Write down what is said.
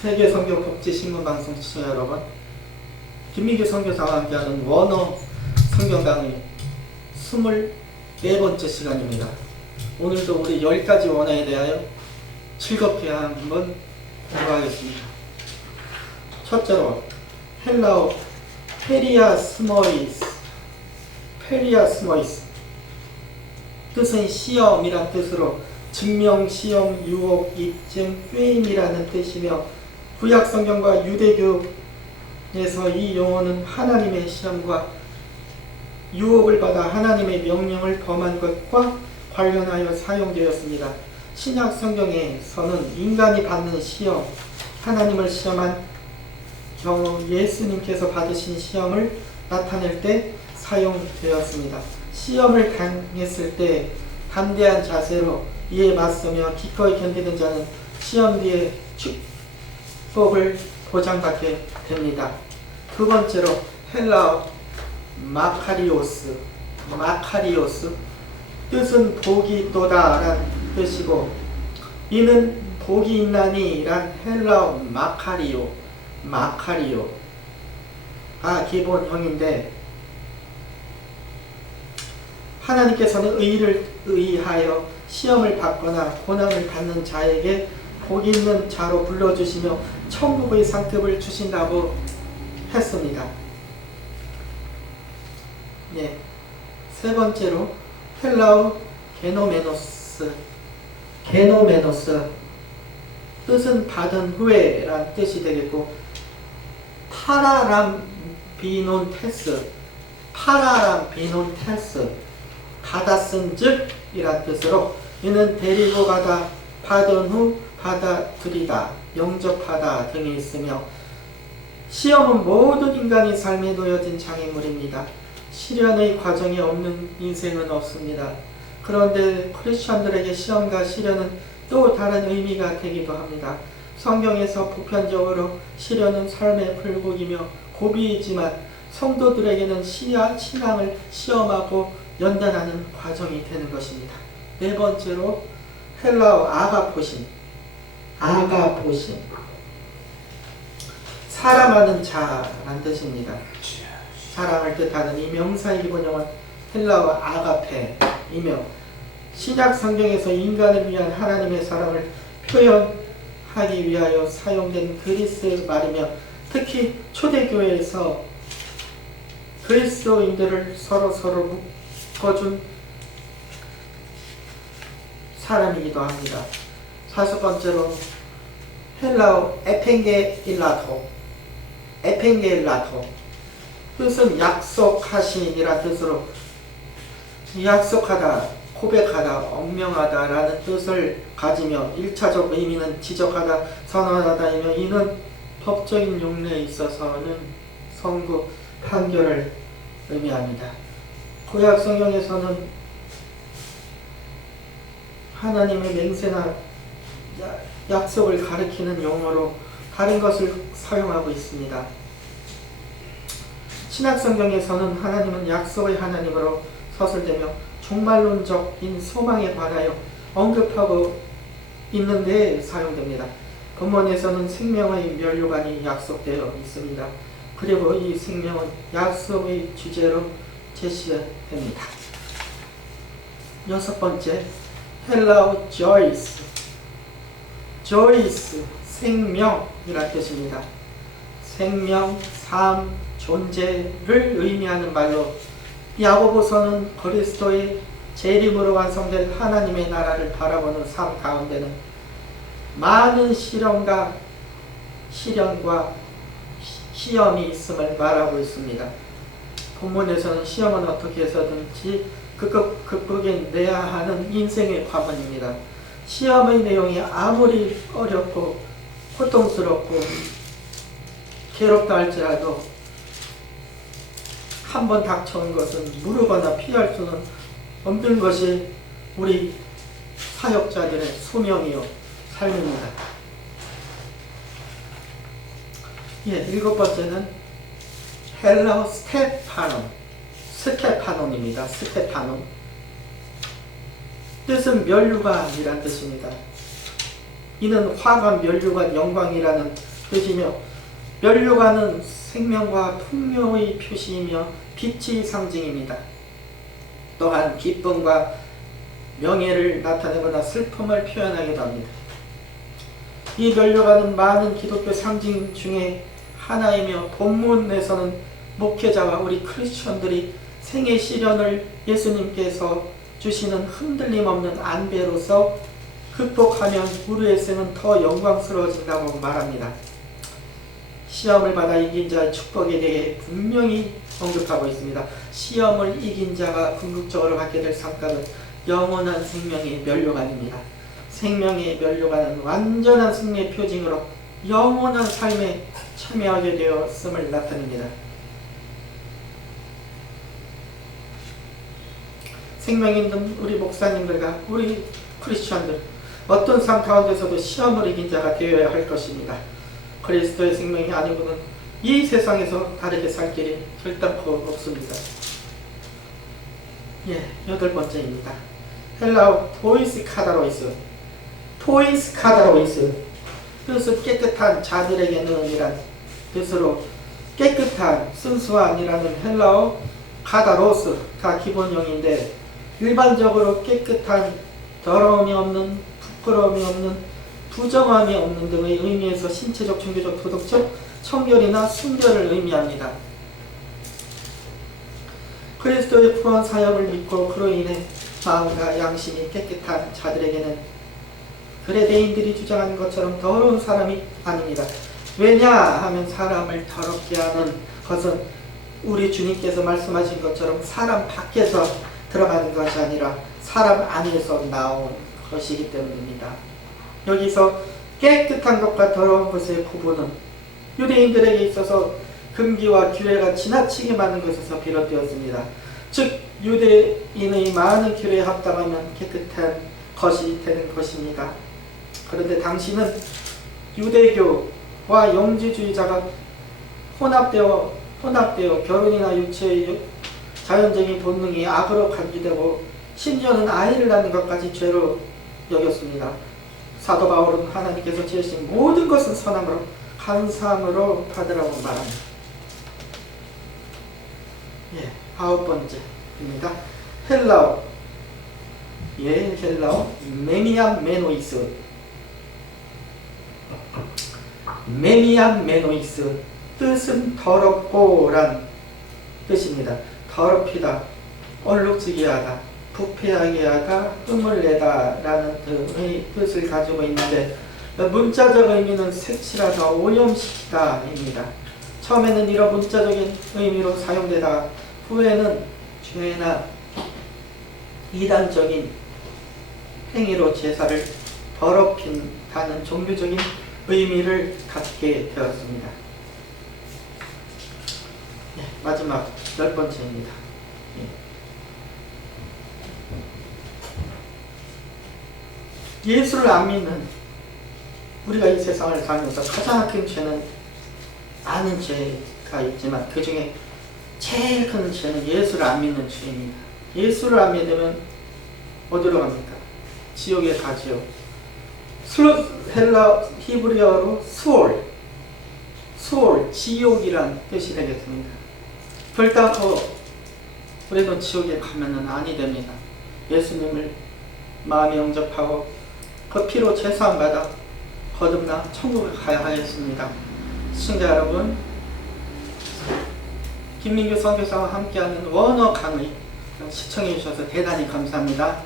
세계 선교 복지 신문 방송 시청자 여러분, 김민규 선교사와 함께하는 원어 성경 강의 24번째 시간입니다. 오늘도 우리 10가지 원어에 대하여 즐겁게 한번 공부하겠습니다. 첫째로 헬라어 페리아스모이스, 페리아스모이스 뜻은 시험이란 뜻으로 증명, 시험, 유혹, 입증, 꾀임이라는 뜻이며 구약 성경과 유대교에서 이 용어는 하나님의 시험과 유혹을 받아 하나님의 명령을 범한 것과 관련하여 사용되었습니다. 신약 성경에서는 인간이 받는 시험, 하나님을 시험한 경우 예수님께서 받으신 시험을 나타낼 때 사용되었습니다. 시험을 당했을 때 담대한 자세로 이에 맞서며 기꺼이 견디는 자는 시험 뒤에 축복을 보장받게 됩니다. 두 번째로 헬라어 마카리오스, 마카리오스 뜻은 복이 있도다 라는 뜻이고, 이는 복이 있나니 란 헬라어 마카리오가 기본형인데, 하나님께서는 의를 의하여 시험을 받거나 고난을 받는 자에게 복 있는 자로 불러주시며 천국의 상급을 주신다고 했습니다. 네. 세 번째로 헬라어 게노메노스, 뜻은 받은 후에 란 뜻이 되겠고, 파라람비논테스, 받았은 즉 이란 뜻으로, 이는 데리고 가다, 받은 후 받아들이다, 영접하다 등이 있으며, 시험은 모든 인간의 삶에 놓여진 장애물입니다. 시련의 과정이 없는 인생은 없습니다. 그런데 크리스천들에게 시험과 시련은 또 다른 의미가 되기도 합니다. 성경에서 보편적으로 시련은 삶의 불국이며 고비이지만 성도들에게는 신앙을 시험하고 연단하는 과정이 되는 것입니다. 네 번째로 헬라어 아가포신, 사랑하는 자란 뜻입니다. 사랑을 뜻하는 이 명사의 기본형은 헬라어 아가페이며, 신약 성경에서 인간을 위한 하나님의 사랑을 표현하기 위하여 사용된 그리스 말이며, 특히 초대교회에서 그리스도인들을 서로 묶어준 사람이기도 합니다. 다섯 번째로 헬라어 에펜게일라토, 뜻은 약속하신이라 뜻으로, 약속하다, 고백하다, 엄명하다 라는 뜻을 가지며 1차적 의미는 지적하다, 선언하다이며, 이는 법적인 용례에 있어서는 선고, 판결을 의미합니다. 구약 성경에서는 하나님의 맹세나 약속을 가리키는 용어로 다른 것을 사용하고 있습니다. 신약 성경에서는 하나님은 약속의 하나님으로 서술되며 종말론적인 소망에 관하여 언급하고 있는 데 사용됩니다. 본문에서는 생명의 면류관이 약속되어 있습니다. 그리고 이 생명은 약속의 주제로 제시됩니다. 여섯 번째, 헬라어 조이스, 생명이란 뜻입니다. 생명, 삶, 존재를 의미하는 말로, 야고보서는 그리스도의 재림으로 완성된 하나님의 나라를 바라보는 삶 가운데는 많은 시련과 시험이 있음을 말하고 있습니다. 본문에서는 시험은 어떻게 해서든지 극복해내야 하는 인생의 과문입니다. 시험의 내용이 아무리 어렵고 고통스럽고 괴롭다 할지라도 한번 닥쳐온 것은 무르거나 피할 수는 없는 것이 우리 사역자들의 소명이요 삶입니다. 일곱 번째는 헬라어 스테파논입니다. 뜻은 면류관이란 뜻입니다. 이는 화가 면류관 영광이라는 뜻이며 면류관은 생명과 풍요의 표시이며 빛의 상징입니다. 또한 기쁨과 명예를 나타내거나 슬픔을 표현하기도 합니다. 이 면류관은 많은 기독교 상징 중에 하나이며 본문에서는 목회자와 우리 크리스천들이 생애 시련을 예수님께서 주시는 흔들림 없는 안배로서 극복하면 우리의 생은 더 영광스러워진다고 말합니다. 시험을 받아 이긴 자의 축복에 대해 분명히 언급하고 있습니다. 시험을 이긴 자가 궁극적으로 받게 될 상급은 영원한 생명의 면류관입니다. 생명의 면류관은 완전한 승리의 표징으로 영원한 삶에 참여하게 되었음을 나타냅니다. 생명 있는 우리 목사님들과 우리 크리스천들, 어떤 삶 가운데서도 시험을 이긴 자가 되어야 할 것입니다. 그리스도의 생명이 아니고는 이 세상에서 다르게 살 길이 결단코 없습니다. 8번째입니다. 헬라어 토이스 카다로이스. 토이스 카다로이스. 뜻은 깨끗한 자들에게는 이란 뜻으로 깨끗한, 순수한이라는 헬라어 카다로스가 기본형인데 일반적으로 깨끗한, 더러움이 없는, 부끄러움이 없는, 부정함이 없는 등의 의미에서 신체적, 종교적, 도덕적 청결이나 순결을 의미합니다. 그리스도의 구원 사역을 믿고 그로 인해 마음과 양심이 깨끗한 자들에게는 그레데인들이 주장하는 것처럼 더러운 사람이 아닙니다. 왜냐 하면 사람을 더럽게 하는 것은 우리 주님께서 말씀하신 것처럼 사람 밖에서 들어가는 것이 아니라 사람 안에서 나온 것이기 때문입니다. 여기서 깨끗한 것과 더러운 것의 구분은 유대인들에게 있어서 금기와 규례가 지나치게 많은 것에서 비롯되었습니다. 즉 유대인의 많은 규례에 합당하면 깨끗한 것이 되는 것입니다. 그런데 당시는 유대교와 영지주의자가 혼합되어 결혼이나 유체의 자연적인 본능이 악으로 간주되고 심지어는 아이를 낳는 것까지 죄로 여겼습니다. 사도 바울은 하나님께서 지으신 모든 것은 선함으로 감사함으로 받으라고 말합니다. 9번째입니다. 헬라어 메미안 메노이스. 메미안 메노이스 뜻은 더럽고 란 뜻입니다. 더럽히다, 얼룩지게 하다, 부패하게 하다, 흠을 내다 라는 등의 뜻을 가지고 있는데 문자적 의미는 색칠하다, 오염시키다 입니다. 처음에는 이런 문자적인 의미로 사용되다 후에는 죄나 이단적인 행위로 제사를 더럽힌다는 종교적인 의미를 갖게 되었습니다. 마지막 10번째입니다. 예수를 안 믿는 우리가 이 세상을 살면서 가장 큰 죄는 아는 죄가 있지만 그 중에 제일 큰 죄는 예수를 안 믿는 죄입니다. 예수를 안 믿으면 어디로 갑니까? 지옥에 가지요. 헬라 히브리어로 수올, 지옥이란 뜻이 되겠습니다. 결단코 우리도 지옥에 가면은 아니 됩니다. 예수님을 마음에 영접하고 그 피로 제사함받아 거듭나 천국에 가야 하겠습니다. 시청자 여러분, 김민규 선교사와 함께하는 원어 강의 시청해 주셔서 대단히 감사합니다.